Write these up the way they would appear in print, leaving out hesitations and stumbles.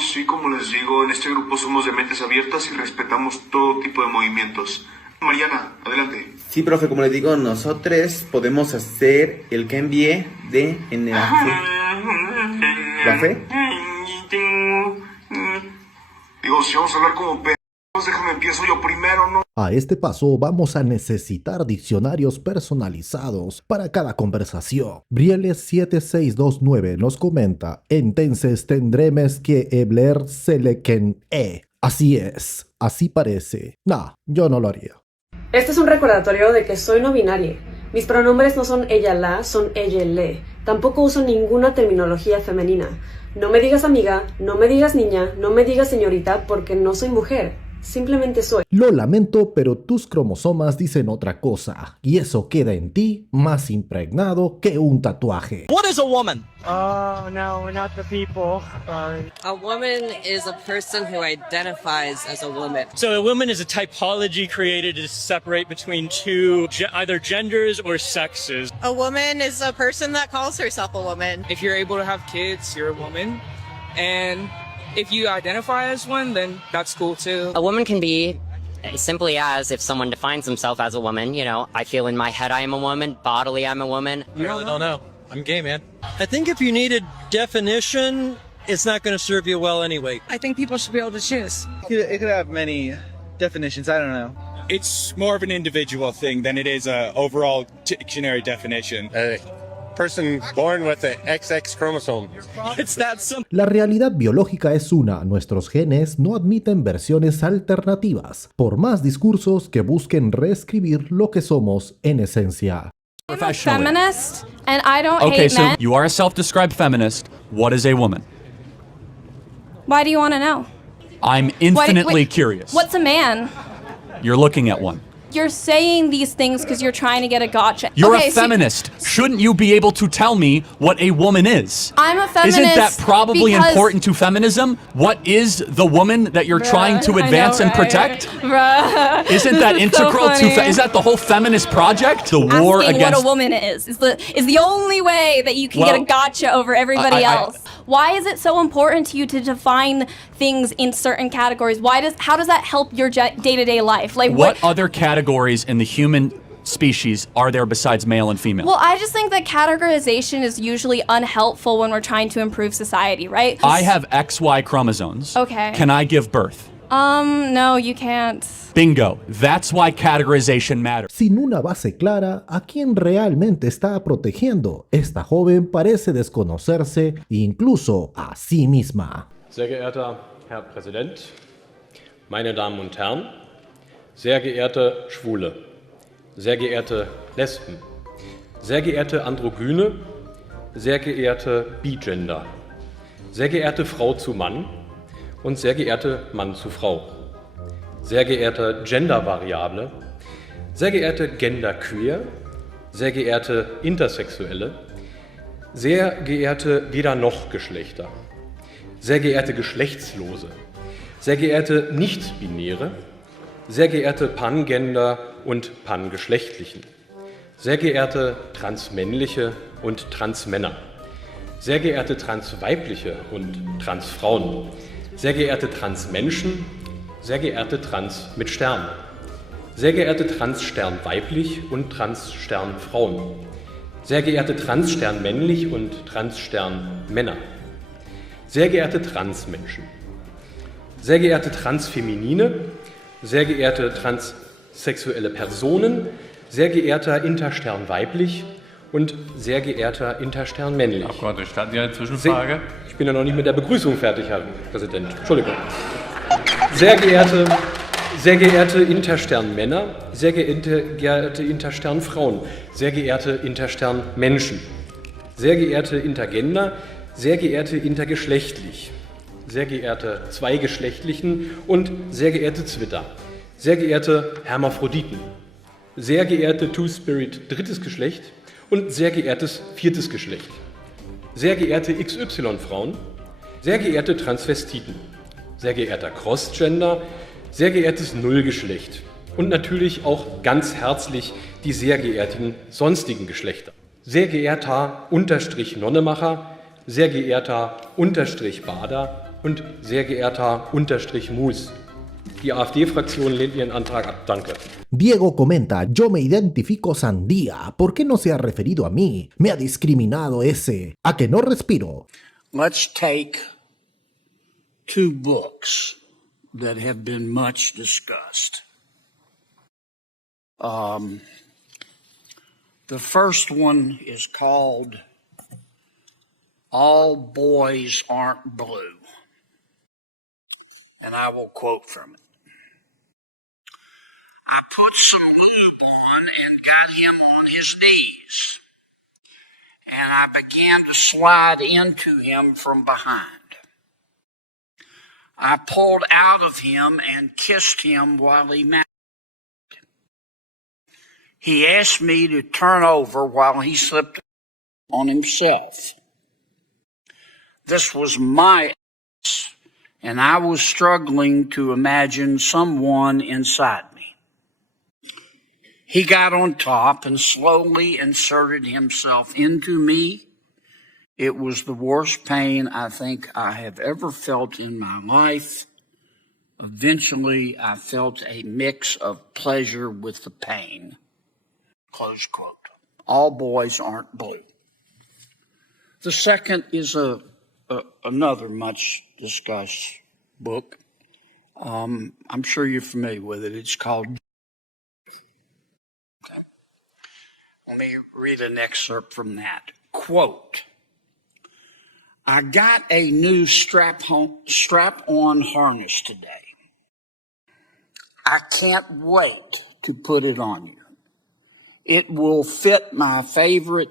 Sí, como les digo, en este grupo somos de mentes abiertas y respetamos todo tipo de movimientos. Mariana, adelante. Sí, profe, como les digo, nosotros podemos hacer el cambio de en la fe. Digo, si vamos a hablar como déjame empiezo yo primero, ¿no? A este paso vamos a necesitar diccionarios personalizados para cada conversación. Brieles7629 nos comenta: entonces tendremos que hablar seleken Así es, así parece. Nah, yo no lo haría. Este es un recordatorio de que soy no binaria. Mis pronombres no son ella la, son ella le. Tampoco uso ninguna terminología femenina. No me digas amiga, no me digas niña, no me digas señorita porque no soy mujer. Simplemente soy. Lo lamento, pero tus cromosomas dicen otra cosa, y eso queda en ti más impregnado que un tatuaje. What is a woman? Oh, no, not the people. Sorry. A woman is a person who identifies as a woman. So a woman is a typology created to separate between two either genders or sexes. A woman is a person that calls herself a woman. If you're able to have kids, you're a woman. And if you identify as one, then that's cool too. A woman can be simply as if someone defines themselves as a woman. You know, I feel in my head I am a woman, bodily I'm a woman. I really don't know. I'm gay, man. I think if you need a definition, it's not going to serve you well anyway. I think people should be able to choose. It could have many definitions, I don't know. It's more of an individual thing than it is a overall dictionary definition. Person born with the XX chromosome. It's that simple. La realidad biológica es una. Nuestros genes no admiten versiones alternativas, por más discursos que busquen reescribir lo que somos en esencia. I'm a feminist, and I don't hate men. Okay, so you are a self-described feminist. What is a woman? Why do you want to know? I'm infinitely curious. What's a man? You're looking at one. You're saying these things because you're trying to get a gotcha. You're a feminist. Shouldn't you be able to tell me what a woman is? I'm a feminist. Isn't that probably important to feminism? What is the woman that you're trying to advance and protect? Right. Isn't that integral to is that the whole feminist project? The war Asking against what a woman is the only way that you can get a gotcha over everybody else. Why is it so important to you to define things in certain categories? How does that help your day-to-day life? Like what other categories in the human species are there besides male and female? Well, I just think that categorization is usually unhelpful when we're trying to improve society, right? I have XY chromosomes. Okay. Can I give birth? No, you can't. Bingo. That's why categorization matters. Sin una base clara, ¿a quién realmente está protegiendo? Esta joven parece desconocerse incluso a sí misma. Sehr geehrter Herr Präsident, meine Damen und Herren, sehr geehrte Schwule, sehr geehrte Lesben, sehr geehrte Androgyne, sehr geehrte Bigender, sehr geehrte Frau zu Mann und sehr geehrte Mann zu Frau, sehr geehrte Gendervariable, sehr geehrte Genderqueer, sehr geehrte Intersexuelle, sehr geehrte Weder-noch-Geschlechter, sehr geehrte Geschlechtslose, sehr geehrte Nicht-Binäre, sehr geehrte Pangender und Pangeschlechtlichen, sehr geehrte Transmännliche und Transmänner, sehr geehrte Transweibliche und Transfrauen, sehr geehrte Transmenschen, sehr geehrte Trans mit Stern, sehr geehrte Transstern weiblich und Transstern Frauen, sehr geehrte Transstern männlich und Transstern Männer, sehr geehrte Transmenschen, sehr geehrte Transfeminine, sehr geehrte transsexuelle Personen, sehr geehrter Interstern weiblich und sehr geehrter Interstern männlich. Abgeordneter, starten Sie eine Zwischenfrage? Ich bin ja noch nicht mit der Begrüßung fertig, Herr Präsident. Entschuldigung. Sehr geehrte Interstern Männer, sehr geehrte Interstern Frauen, sehr geehrte Interstern Menschen, sehr geehrte Intergender, sehr geehrte intergeschlechtlich, sehr geehrte Zweigeschlechtlichen und sehr geehrte Zwitter, sehr geehrte Hermaphroditen, sehr geehrte Two-Spirit drittes Geschlecht und sehr geehrtes viertes Geschlecht, sehr geehrte XY-Frauen, sehr geehrte Transvestiten, sehr geehrter Crossgender, sehr geehrtes Nullgeschlecht und natürlich auch ganz herzlich die sehr geehrten sonstigen Geschlechter. Sehr geehrter Unterstrich Nonnemacher, sehr geehrter Unterstrich Bader, Und sehr geehrter Unterstrich Mus. Die AfD-Fraktion lehnt Ihren Antrag ab. Danke. Diego comenta, yo me identifico sandía. ¿Por qué no se ha referido a mí? Me ha discriminado ese. ¿A que no respiro? Let's take two books that have been much discussed. The first one is called All Boys Aren't Blue. And I will quote from it. I put some lube on and got him on his knees. And I began to slide into him from behind. I pulled out of him and kissed him while he masturbated. He asked me to turn over while he slipped on himself. This was my ass, and I was struggling to imagine someone inside me. He got on top and slowly inserted himself into me. It was the worst pain I think I have ever felt in my life. Eventually, I felt a mix of pleasure with the pain. Close quote. All boys aren't blue. The second is another much discussed book. I'm sure you're familiar with it. It's called. Let me read an excerpt from that. Quote. I got a new strap-on harness today. I can't wait to put it on you. It will fit my favorite.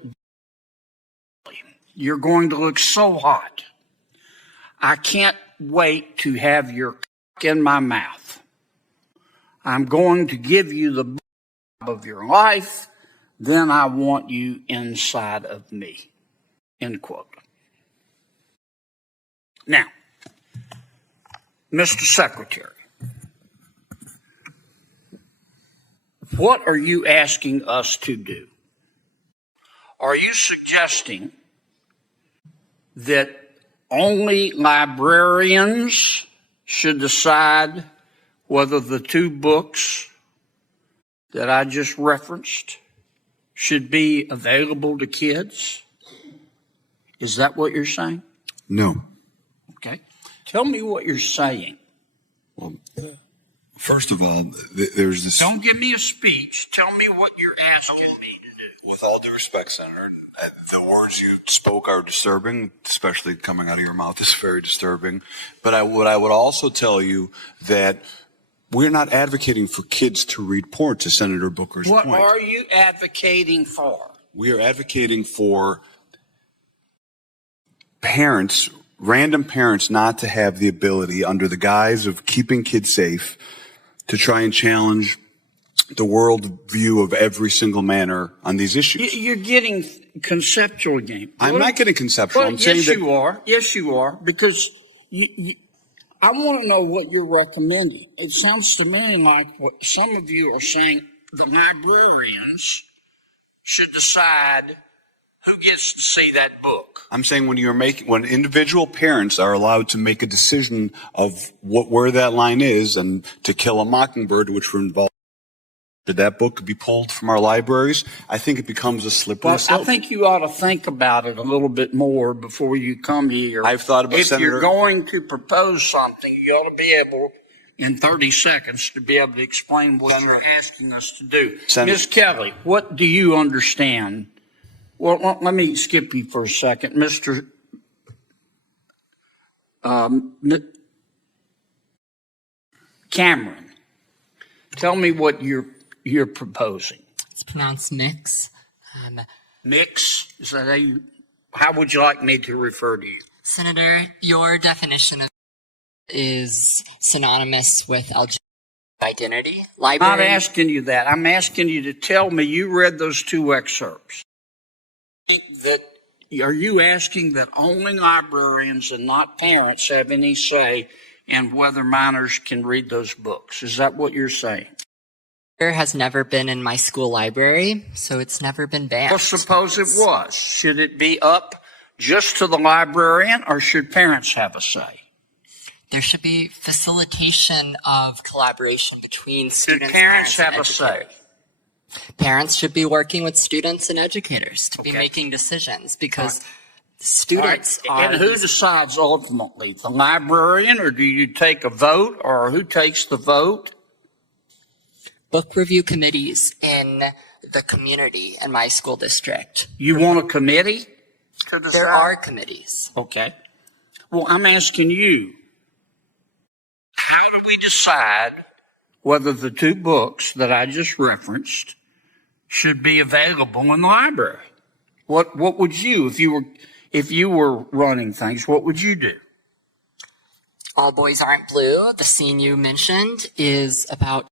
You're going to look so hot. I can't wait to have your cock in my mouth. I'm going to give you the of your life. Then I want you inside of me. End quote. Now, Mr. Secretary, what are you asking us to do? Are you suggesting that only librarians should decide whether the two books that I just referenced should be available to kids? Is that what you're saying? No. Okay. Tell me what you're saying. Well, first of all, there's this... Don't give me a speech. Tell me what you're asking me to do. With all due respect, Senator, the words you spoke are disturbing, especially coming out of your mouth is very disturbing. But what I would also tell you that we're not advocating for kids to read porn, to Senator Booker's point. What are you advocating for? We are advocating for parents, random parents, not to have the ability, under the guise of keeping kids safe, to try and challenge the world view of every single manner on these issues. You're getting conceptual game. I'm not getting conceptual. Well, I'm saying yes, that you are. Yes, you are. Because I want to know what you're recommending. It sounds to me like what some of you are saying, the librarians should decide who gets to see that book. I'm saying when individual parents are allowed to make a decision of where that line is, and To Kill a Mockingbird, which were involved, should that book be pulled from our libraries? I think it becomes a slippery slope. I think you ought to think about it a little bit more before you come here. I've thought about it, Senator. If you're going to propose something, you ought to be able, in 30 seconds, to be able to explain what you're asking us to do. Ms. Kelly, what do you understand? Well, let me skip you for a second. Mr. Cameron, tell me what you're proposing. It's pronounced mix. Mix? Is that how would you like me to refer to you? Senator, your definition of is synonymous with LGBT identity. I'm not asking you that. I'm asking you to tell me you read those two excerpts. Are you asking that only librarians and not parents have any say in whether minors can read those books? Is that what you're saying? There has never been in my school library, so it's never been banned. Well, suppose it was. Should it be up just to the librarian, or should parents have a say? There should be facilitation of collaboration between students. Parents have and a say. Parents should be working with students and educators to be making decisions because students are. And who decides ultimately? The librarian, or do you take a vote, or who takes the vote? Book review committees in the community in my school district. You want a committee to decide? There are committees. Okay. Well, I'm asking you, how do we decide whether the two books that I just referenced should be available in the library? What would you, if you were running things, what would you do? All Boys Aren't Blue, the scene you mentioned, is about.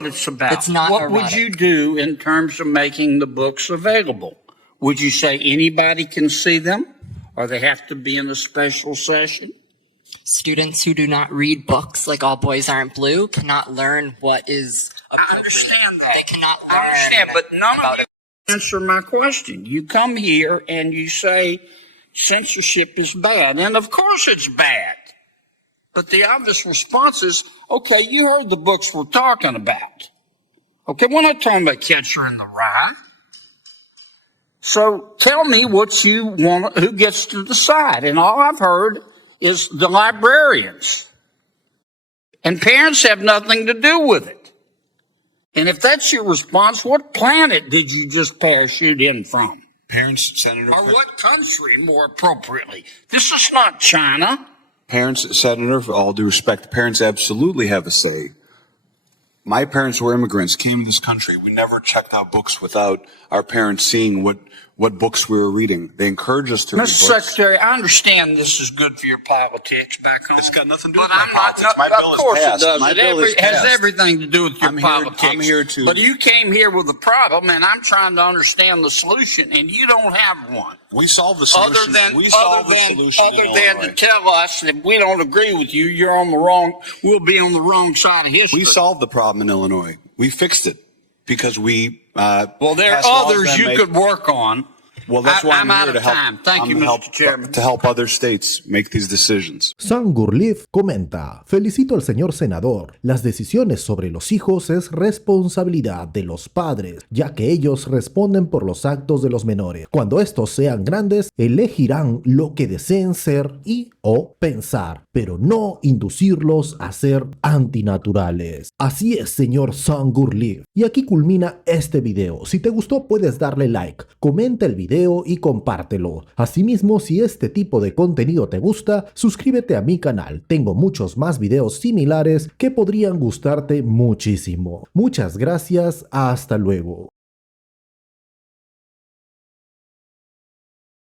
It's about. It's not what erotic. would you do in terms of making the books available? Would you say anybody can see them, or they have to be in a special session? Students who do not read books like All Boys Aren't Blue cannot learn what is. I understand that. They cannot learn. I understand, but none of you answer my question. You come here and you say censorship is bad, and of course it's bad. But the obvious response is, okay, you heard the books we're talking about. Okay, we're not talking about Catcher in the Rye. So tell me what you want, who gets to decide. And all I've heard is the librarians. And parents have nothing to do with it. And if that's your response, what planet did you just parachute in from? Parents, Senator. Or what country, more appropriately? This is not China. Parents, Senator, for all due respect, parents absolutely have a say. My parents were immigrants, came to this country. We never checked out books without our parents seeing what books we were reading. They encouraged us to read books. Mr. Secretary, I understand this is good for your politics back home. It's got nothing to do with my politics. My bill is passed. Of course it does. My bill is It has passed. everything to do with your politics. I'm here to. But you came here with a problem, and I'm trying to understand the solution, and you don't have one. We solved the solution. Other than to tell us that if we don't agree with you, we'll be on the wrong side of history. We solved the problem in Illinois. We fixed it because we. Well, there are others you could work on. Well, that's why I'm I'm out here of to help. time. Thank you, Mr. Chairman. To help other states make these decisions. Sangurlief comenta: felicito al señor senador. Las decisiones sobre los hijos es responsabilidad de los padres, ya que ellos responden por los actos de los menores. Cuando estos sean grandes, elegirán lo que deseen ser y o pensar, pero no inducirlos a ser antinaturales. Así es, señor Sangurlief. Y aquí culmina este video. Si te gustó, puedes darle like, comenta el video y compártelo. Asimismo, si este tipo de contenido te gusta, suscríbete a mi canal. Tengo muchos más videos similares que podrían gustarte muchísimo. Muchas gracias, hasta luego.